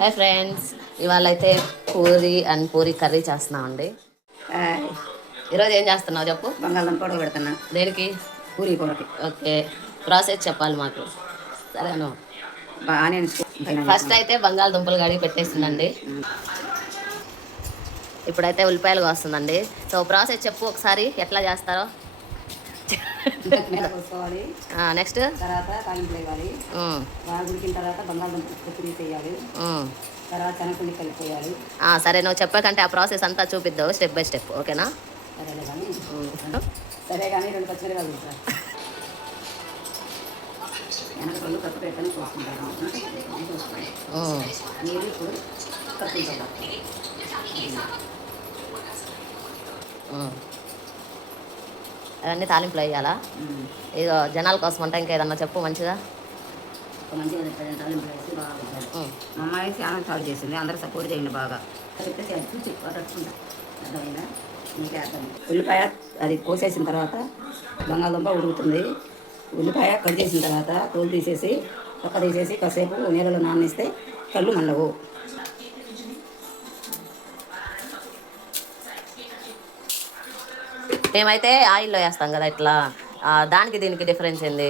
Hi friends, ఇవాళ అయితే puri and puri curry చేస్తున్నామండి. ఈరోజు ఏం చేస్తున్నావు చెప్పు. బంగాళదుంప పొడవు పెడుతున్నా. దేనికి? పూరి కూరకి. ఓకే, ప్రాసెస్ చెప్పాలి మాకు. సరేను. ఆనియన్స్ ఫస్ట్ అయితే బంగాళదుంపలు కడిగి పెట్టేసిందండి. ఇప్పుడైతే ఉల్లిపాయలు వస్తుందండి. సో ప్రాసెస్ చెప్పు ఒకసారి, ఎట్లా చేస్తారో. పోసుకోవాలి. నెక్స్ట్ తర్వాత తాలింపులు వేయాలి. బాగా ఉడికిన తర్వాత బంగాళదుంప పొట్టు తీసేయాలి. తర్వాత శనగపిండి కలిపేయాలి. సరే, నువ్వు చెప్పకంటే ఆ ప్రాసెస్ అంతా చూపిద్దావు స్టెప్ బై స్టెప్, ఓకేనా? సరేలే కానీ సరే కానీ 2 పచ్చిమిరపకాయలు ఉంటాయి. వెనకలు కప్పు పెట్టని పోసుకుంటాను. నీరు ఇప్పుడు కప్పుకుంటాను. అవన్నీ తాలింపులు వేయాలా? ఇదో జనాల కోసం అంటే ఇంకా ఏదన్నా చెప్పు మంచిగా. మంచిగా తాలింపులు వేసి బాగా మా అమ్మాయి చాలా సాగు చేసింది. అందరూ సపోర్ట్ చేయండి బాగా. చెప్పేసి చూసి పట్టుకుంటా. అర్థమైందా? నీకే అర్థం. ఉల్లిపాయ అది కోసేసిన తర్వాత బంగాళదుంప ఉడుకుతుంది. ఉల్లిపాయ కట్ చేసిన తర్వాత తోలు తీసేసి పక్క తీసేసి కాసేపు నీళ్ళలో నానేస్తే కళ్ళు మండవు. మేమైతే ఆయిల్లో వేస్తాం కదా ఇట్లా. దానికి దీనికి డిఫరెన్స్ ఏంది?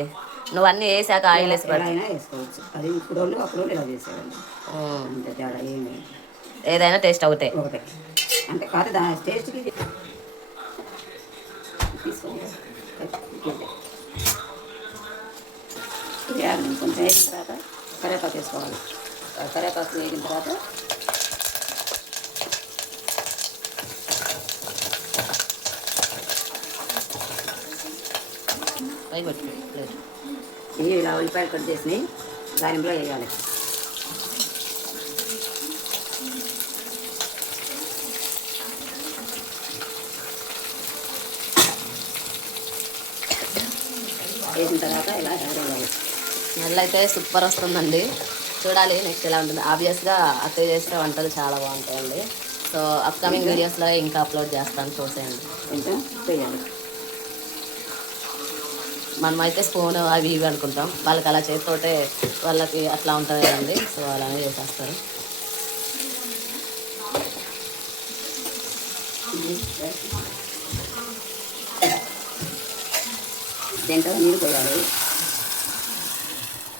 నువ్వు అన్నీ వేసాక ఆయిల్ వేసి అయినా వేసుకోవచ్చు. అది ఇప్పుడు అప్పుడు ఇలా చేసేవాళ్ళు. అంతే తేడా ఏమి. ఏదైనా టేస్ట్ అవుతాయి ఒకటే అంటే కాదు. దాని టేస్ట్కి తీసుకోండి. కొంచెం వేసిన తర్వాత కరివేపాకు వేసుకోవాలి. కరివేపాకు వేగిన తర్వాత ఇవి ఇలా ఉల్లిపాయలు కట్ చేసి దానిలో వేయాలి. వేసిన తర్వాత ఇలా వేయాలి. స్మెల్ అయితే సూపర్ వస్తుందండి. చూడాలి నెక్స్ట్ ఎలా ఉంటుంది. ఆబ్వియస్గా అత్తయ్య చేసిన వంటలు చాలా బాగుంటాయండి. సో అప్కమింగ్ వీడియోస్లో ఇంకా అప్లోడ్ చేస్తాను, చూసేయండి. ఇంకా వేయాలి. మనమైతే స్పూన్ అవి ఇవి అనుకుంటాం, వాళ్ళకి అలా చేస్తోటే వాళ్ళకి అట్లా ఉంటుంది కదండి. సో అలానే చేసేస్తారు. దీంట్లో నీళ్ళు పోయాలి.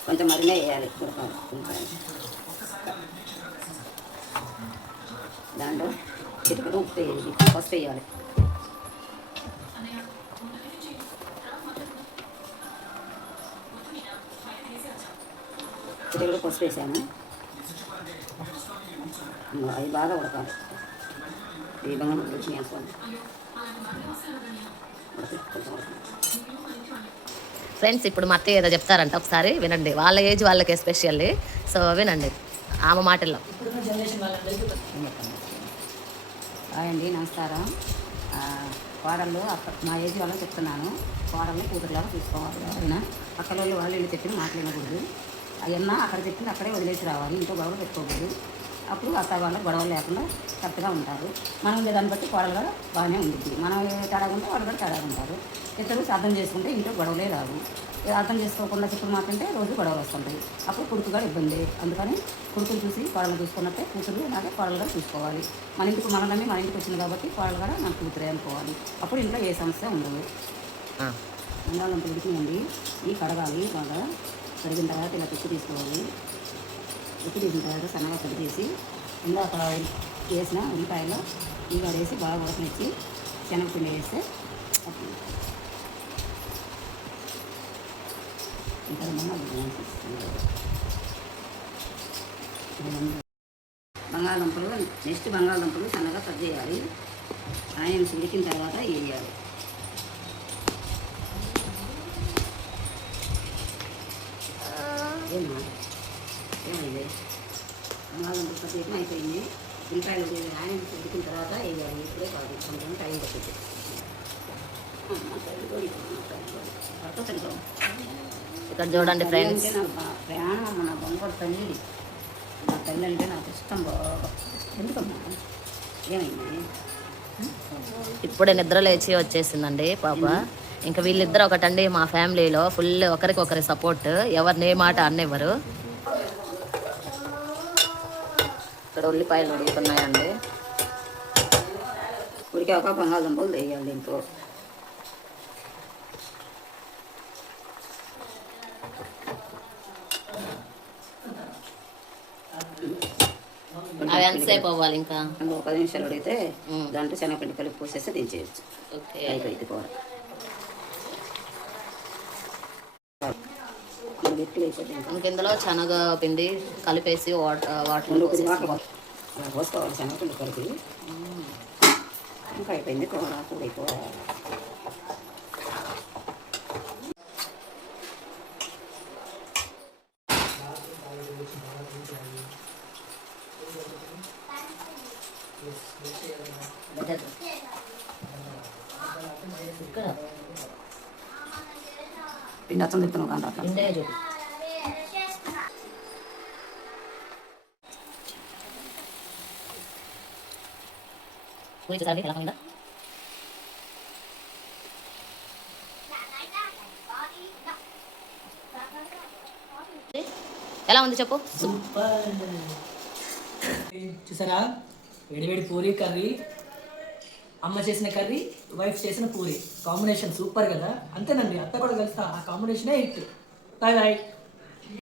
కొంచెం మరినే వేయాలి. దాంట్లో చిటికెడు ఉప్పు వేయాలి. పసుపు వేయాలి. చిటికెడు పసుపు వేసాము. అవి బాగా ఉడకాలి. ఈ బంగాళ ఉడికి వేసుకోండి. ఫ్రెండ్స్, ఇప్పుడు మా అత్తయ్య ఏదో చెప్తారంట, ఒకసారి వినండి. వాళ్ళ ఏజ్ వాళ్ళకి ఎస్పెషల్లీ. సో వినండి ఆమె మాటల్లో. అండి నమస్కారం. కోడళ్ళు మా ఏజ్ వాళ్ళని చెప్తున్నాను. కోడళ్ళు కూతురులాగా చూసుకోవాలి. ఎవరైనా పక్కన వాళ్ళు వీళ్ళు చెప్పిన మాట్లాడకూడదు. అవన్నా అక్కడ చెప్పింది అక్కడే వదిలేసి రావాలి. ఇంకో గొడవలు పెట్టుకోకూడదు. అప్పుడు అత్త వాళ్ళ గొడవలు లేకుండా కరెక్ట్గా ఉంటారు. మనం ఉండే దాన్ని బట్టి కోడలు కూడా బాగానే ఉంటుంది. మనం తేడాగా ఉంటే వాళ్ళు కూడా తేడాగా ఉంటారు. ఇద్దరు అర్థం చేసుకుంటే ఇంట్లో గొడవలే రావు. అర్థం చేసుకోకుండా చెప్పుడు మాట్లాడితే రోజు గొడవలు వస్తుంటాయి. అప్పుడు కొడుకు కూడా ఇబ్బంది. అందుకని కొడుకుని చూసి కోడలు చూసుకున్నట్టే కూతురు అలాగే కోడలు కూడా చూసుకోవాలి. మన ఇంటికి మనల్ని మన ఇంటికి వచ్చింది కాబట్టి కోడలు కూడా మన కూతురే అనుకోవాలి. అప్పుడు ఇంట్లో ఏ సమస్య ఉండదు. బంగాళదుంప ఉడికినండి. ఈ కడగాలి. బాగా కడిగిన తర్వాత ఇలా పిచ్చి తీసుకోవాలి. పిచ్చి తీసిన తర్వాత సన్నగా కట్ చేసి ఇందాక వేసిన ఉల్లిపాయలో ఇవి వేసి బాగా ఉడకనిచ్చి శనగపిండి వేస్తే బంగాళదుంపలు నెక్స్ట్ బంగాళదుంపలు సన్నగా కట్ చేయాలి. ఆయన ఉడికిన తర్వాత వేయాలి. ఏమైంది? బంగాళదుంపలు కట్ చేయడం అయిపోయింది. ఉల్లిపాయలు ఆయన ఉడికిన తర్వాత వేయాలి. ఇప్పుడే కాదు, కొంచెం టైం పట్టింది. ఇక్కడ చూడండి ఫ్రెండ్స్, ప్రయాణం మన బంగారు తల్లి. నా తల్లి అంటే నాకు ఇష్టం బాగా. ఎందుకమ్మా ఏమైంది? ఇప్పుడే నిద్ర లేచి వచ్చేసిందండి పాప. ఇంకా వీళ్ళిద్దరు ఒకటండి మా ఫ్యామిలీలో ఫుల్ ఒకరికి ఒకరి సపోర్ట్. ఎవరిని మాట అన్నివ్వరు. ఇక్కడ ఉల్లిపాయలు ఉడుకుతున్నాయండి. ఉడికాక బంగాళదుంపలు వేయాలి దీంట్లో. అవి ఎంతసేపు అవ్వాలి ఇంకా? ఒక 10 నిమిషాలు ఉడికితే దాంట్లో శనగపిండి కలిపి పోసేస్తే దించేయచ్చు. ఓకే, అయిపోయింది కూర. గట్టిగా అయిపోయింది. ఇంక ఇందులో శనగ పిండి కలిపేసి వాటర్ అలా పోసుకోవాలి శనగపిండి కలిపి. ఇంకా అయిపోయింది కూర. పూడి కూర. పిండి అచ్చం తిప్పుతున్నావు కానీ అట్లా ఎలా ఉంది చెప్పు. సూపర్. చూసారా, వేడివేడి పూరి కర్రీ, అమ్మ చేసిన కర్రీ, వైఫ్ చేసిన పూరి కాంబినేషన్ సూపర్ కదా. అంతేనండి, అత్త కూడా కలిస్తే ఆ కాంబినేషనే హిట్. Bye bye.